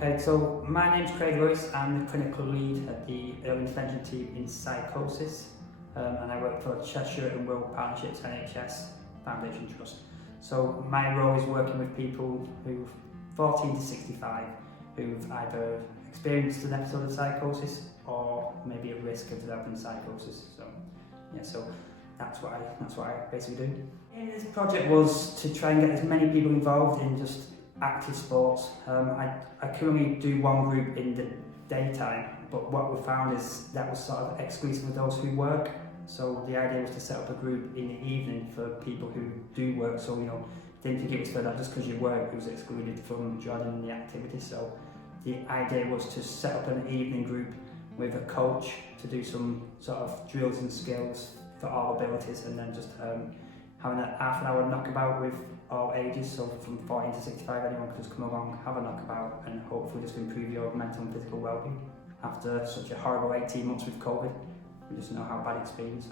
Okay, so my name's Craig Lewis. I'm the clinical lead at the early intervention team in Psychosis, and I work for Cheshire and Wirral Partnerships NHS Foundation Trust. So my role is working with people who've 14 to 65 who've either experienced an episode of psychosis or maybe at risk of developing psychosis. So that's what I basically do. And this project was to try and get as many people involved in just active sports. I currently do one group in the daytime, but what we found is that was sort of exclusive of those who work. So the idea was to set up a group in the evening for people who do work. So didn't think it was for that just because you work, it was excluded from joining the activity. So the idea was to set up an evening group with a coach to do some sort of drills and skills for all abilities, and then just having a half an hour knockabout with all ages, so from 14 to 65, anyone can just come along, have a knockabout, and hopefully just improve your mental and physical well-being. After such a horrible 18 months with COVID, we just know how bad it's been.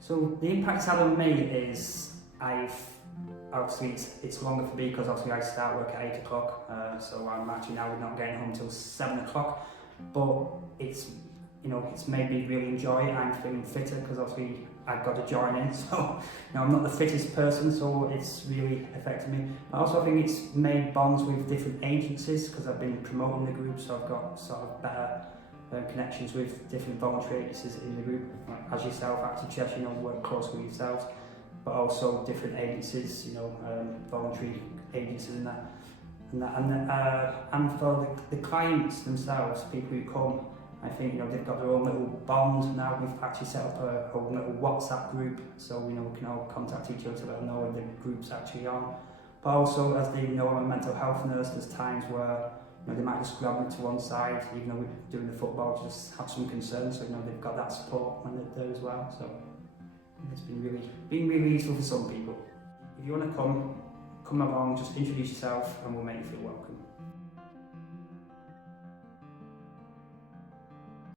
So the impact it's had on me is obviously it's longer for me because obviously I start work at 8 o'clock, so I'm actually now not getting home till 7 o'clock, but it's made me really enjoy it. I'm feeling fitter because obviously I've got to join in, so I'm not the fittest person, so it's really affected me. I also think it's made bonds with different agencies because I've been promoting the group, so I've got sort of better connections with different voluntary agencies in the group, like as yourself, Active Cheshire, work closely with yourselves, but also different agencies, voluntary agencies and that. And for the clients themselves, people who come, I think they've got their own little bond now. We've actually set up a little WhatsApp group, so we can all contact each other to let them know when the group's actually on. But also, as they know I'm a mental health nurse, there's times where they might just grab me to one side, even though we're doing the football, to just have some concerns. So they've got that support when they're there as well. So it's been really useful for some people. If you want to come along, just introduce yourself, and we'll make you feel welcome.